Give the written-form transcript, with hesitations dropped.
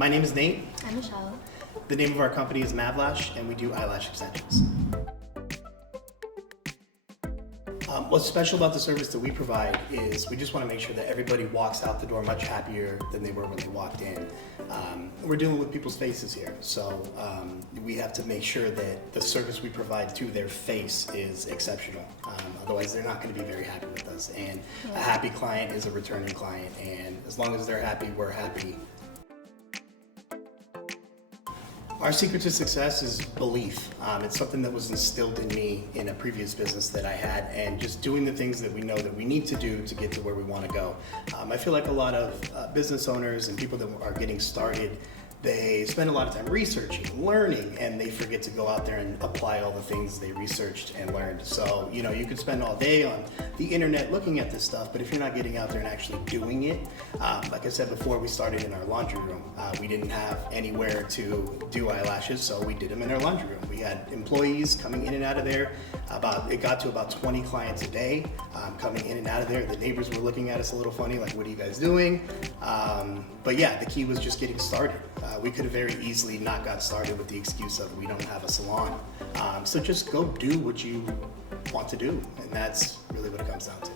My name is Nate. I'm Michelle. The name of our company is Mav Lash, and we do eyelash extensions. What's special about the service that we provide is we just want to make sure that everybody walks out the door much happier than they were when they walked in. We're dealing with people's faces here, so we have to make sure that the service we provide to their face is exceptional. Otherwise, they're not going to be very happy with us. And a happy client is a returning client, and as long as they're happy, we're happy. Our secret to success is belief. It's something that was instilled in me in a previous business that I had, and just doing the things that we know that we need to do to get to where we want to go. I feel like a lot of business owners and people that are getting started, they spend a lot of time researching, learning, and they forget to go out there and apply all the things they researched and learned. So, you know, you could spend all day on the internet looking at this stuff, but if you're not getting out there and actually doing it, like I said before, we started in our laundry room. We didn't have anywhere to do eyelashes, so we did them in our laundry room. We had employees coming in and out of there. It got to about 20 clients a day coming in and out of there. The neighbors were looking at us a little funny, like, what are you guys doing? But yeah, the key was just getting started. We could have very easily not got started with the excuse of we don't have a salon. So just go do what you want to do, and that's really what it comes down to.